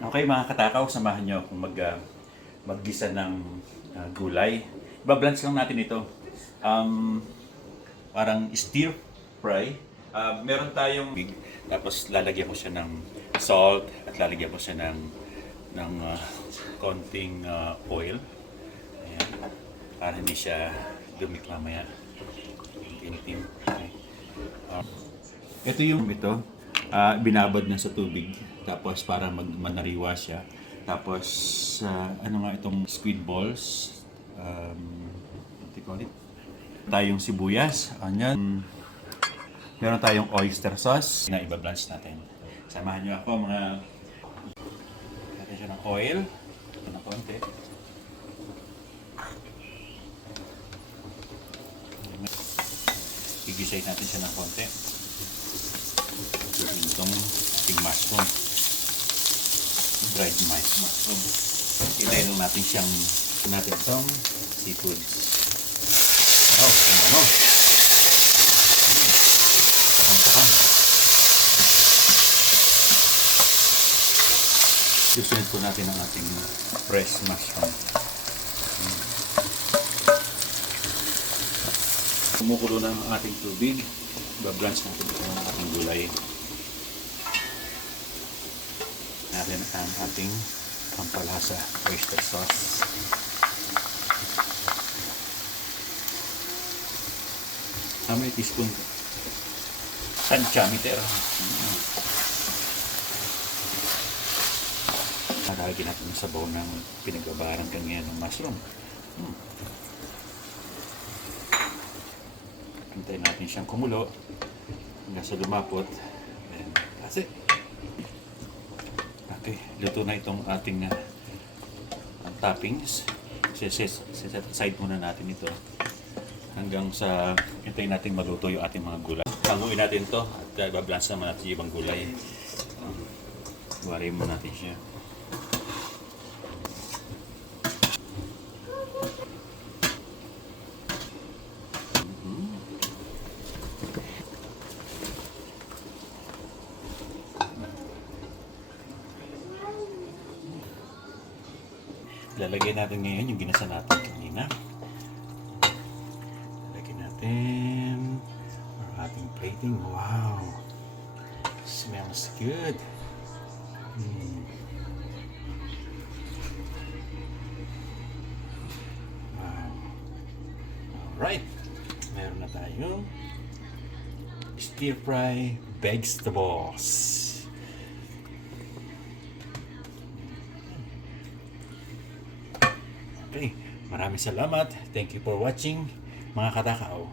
Okay mga katakaw, samahan nyo akong maggisa ng gulay. Ibablanch lang natin ito. Um, Parang stir fry. Meron tayong big, tapos lalagyan ko siya ng salt at lalagyan ko siya ng konting oil. Ayan. Para hindi siya lumik mamaya. Itim. Okay. Ito yung binabad na sa tubig tapos para manariwa siya. Tapos ano nga itong squid balls, what do you call it? Tayong sibuyas, onion. Meron tayong oyster sauce na ibablanch natin. Samahan niyo ako mga natin siya ng oil. Ito na konti. Igisay natin siya ng konti. Itong ating mushroom. Dried mushroom. Hintayin lang natin siyang itong seafoods. Wow, ang ano. Ang takam. Susunod po natin ang ating fresh mushroom. Kumukulo na ang ating tubig. Bablanch natin ito ang ating gulay. Natin ang ating pampalasa oyster sauce. Tama yung teaspoon ko. Tantiameter. Lalagyan natin yung sabaw ng pinagbabaran kanina ng mushroom. Hintayin natin siyang kumulo hanggang sa lumapot. And that's it. Okay, luto na itong ating toppings. Set aside muna natin ito hanggang sa hintayin natin maluto yung ating mga gulay. Hanguin natin ito at ibablanch naman natin yung ibang gulay. Buharin mo natin siya. Lalagyan natin ngayon yung ginasa natin kanina. Lalagyan natin ang ating plating. Wow! Smells good! Wow! Alright! Meron na tayong stir fry vegetables. Okay, maraming salamat. Thank you for watching, mga katakaw.